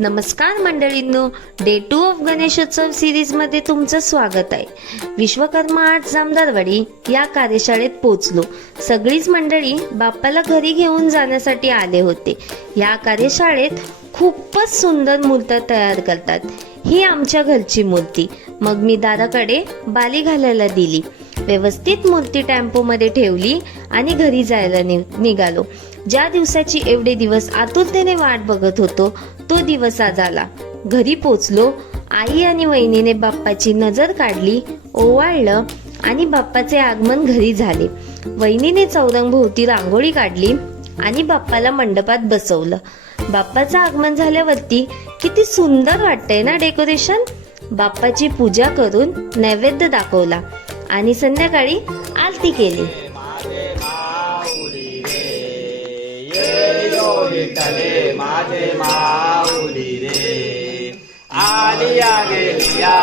नमस्कार मंडळींनो, day 2 of Ganeshotsav series मध्ये तुमचं स्वागत आहे। विश्वकर्मा आर्ट जामदारवाडी या कार्यशाळेत पोहोचलो। सगळीच मंडळी बाप्पाला घरी घेऊन जाण्यासाठी आले होते। या कार्यशाळेत खूपच सुंदर मूर्ती तयार करतात। ही आमच्या घरची मूर्ती। मग मी दादाकडे बाली घालायला दिली, व्यवस्थित मूर्ती टेम्पो मध्ये ठेवली आणि घरी जायला निघालो। ज्या दिवसाची एवढे दिवस आतुरतेने वाट बघत होतो तो दिवस आज आला। घरी पोचलो। आई आणि वहिनीने बाप्पाची नजर काढली, ओवाळलं आणि बाप्पाचे आगमन घरी झाले। वहिनीने चौरंगभोवती रांगोळी काढली आणि बाप्पाला मंडपात बसवलं। बाप्पाचं आगमन झाल्यावरती किती सुंदर वाटतंय ना डेकोरेशन। बाप्पाची पूजा करून नैवेद्य दाखवला आणि संध्याकाळी आरती केली। माझे माऊली रे आलिया गेलिया